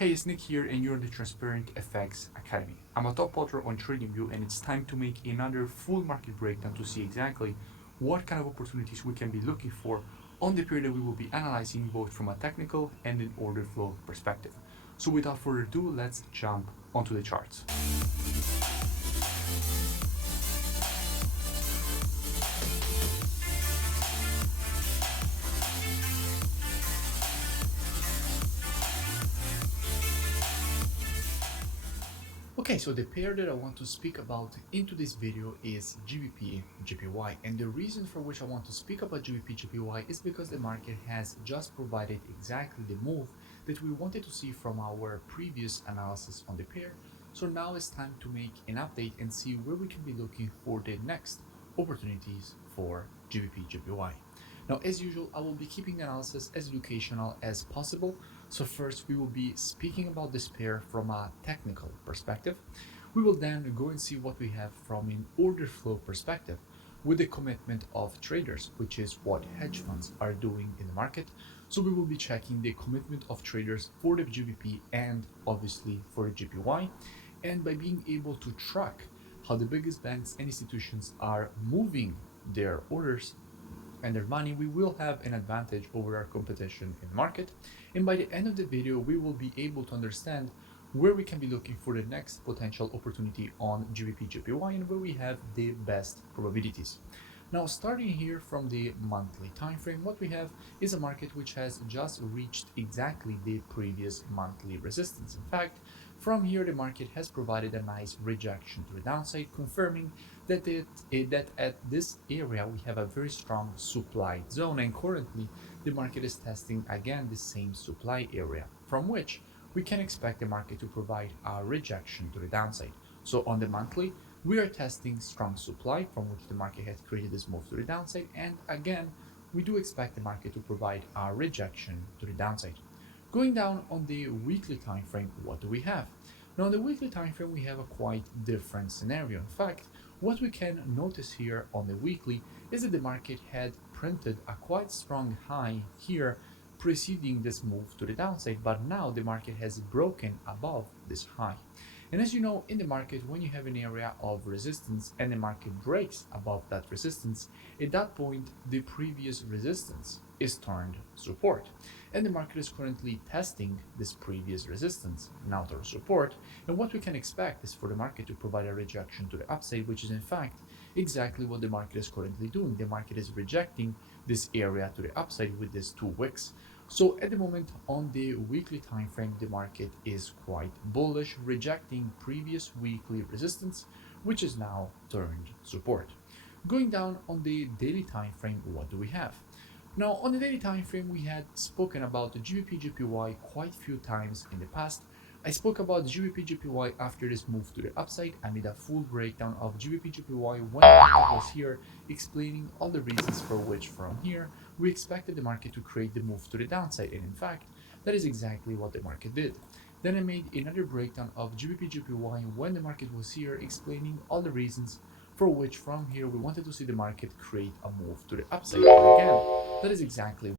Hey, it's Nick here, and you're in the Transparent FX Academy. I'm a top potter on TradingView, and it's time to make another full market breakdown to see exactly what kind of opportunities we can be looking for on the period that we will be analyzing both from a technical and an order flow perspective. So without further ado, let's jump onto the charts. Okay, so the pair that I want to speak about into this video is gbpjpy, and the reason for which I want to speak about gbpjpy is because the market has just provided exactly the move that we wanted to see from our previous analysis on the pair. So now it's time to make an update and see where we can be looking for the next opportunities for gbpjpy. Now, as usual, I will be keeping the analysis as educational as possible. So first, we will be speaking about this pair from a technical perspective. We will then go and see what we have from an order flow perspective with the commitment of traders, which is what hedge funds are doing in the market. So we will be checking the commitment of traders for the GBP and obviously for the GPY. And by being able to track how the biggest banks and institutions are moving their orders and their money, we will have an advantage over our competition in the market. And by the end of the video, we will be able to understand where we can be looking for the next potential opportunity on gbpjpy and where we have the best probabilities. Now, starting here from the monthly time frame, what we have is a market which has just reached exactly the previous monthly resistance. In fact, from here, the market has provided a nice rejection to the downside, confirming that at this area we have a very strong supply zone, and currently the market is testing again the same supply area, from which we can expect the market to provide a rejection to the downside. So on the monthly, we are testing strong supply from which the market has created this move to the downside, and again we do expect the market to provide a rejection to the downside. Going down on the weekly time frame, what do we have? Now on the weekly time frame, we have a quite different scenario. In fact, what we can notice here on the weekly is that the market had printed a quite strong high here preceding this move to the downside, but now the market has broken above this high. And as you know, in the market, when you have an area of resistance and the market breaks above that resistance, at that point, the previous resistance is turned support. And the market is currently testing this previous resistance, now turned support. And what we can expect is for the market to provide a rejection to the upside, which is in fact exactly what the market is currently doing. The market is rejecting this area to the upside with these two wicks. So at the moment on the weekly time frame, the market is quite bullish, rejecting previous weekly resistance, which is now turned support. Going down on the daily time frame, what do we have? Now on the daily time frame, we had spoken about the gbpjpy quite a few times in the past. I spoke about gbpjpy after this move to the upside. I made a full breakdown of gbpjpy when the market was here, explaining all the reasons for which from here we expected the market to create the move to the downside, and in fact that is exactly what the market did. Then I made another breakdown of gbpjpy when the market was here, explaining all the reasons for which from here we wanted to see the market create a move to the upside, and again that is exactly